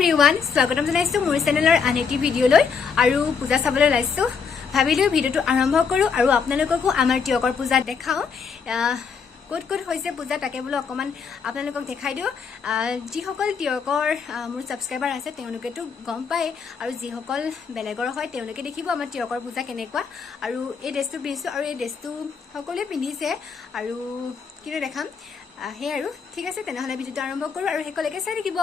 এভৰিৱান স্বাগতম জনাইছো মোৰ চেনেলৰ আনেটি ভিডিঅলৈ আৰু পূজা চাবলৈ লাইছো ভাবিলো ভিডিঅটো আৰম্ভ কৰো আৰু আপোনালোককো আমাৰ টিয়কৰ পূজা দেখাও কোট কোট হৈছে পূজা তাকে বলো অকমান আপোনালোকক দেখাই দিও যিসকল টিয়কৰ মোৰ সাবস্ক্ৰাইবাৰ আছে তেওঁলোকেতো গম পায় আৰু যিসকল বেলেগৰ হয় তেওঁলোকে দেখিব আমাৰ টিয়কৰ পূজা কেনেকুৱা আৰু এই ড্ৰেছটো পিন্ধিছো আৰু এই ড্ৰেছটো সকলোৱে পিন্ধিছে আৰু কিনো দেখাম হে আৰু ঠিক আছে তেনেহলে ভিডিঅটো আৰম্ভ কৰো আৰু হেকলৈকে চাই থাকিব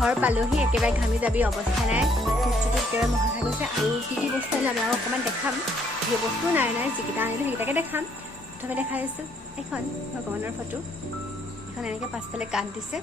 घर पालोही एकेबारे घामी जाबी अवस्था ना एकेबारे महा खाई गई और की बस्तु आने अकमान देखा जी बस्तु ना ना जिकटा आनिलो सीटाके देखा प्रथम देखा भगवान फटो एने पासफाले काट दिसे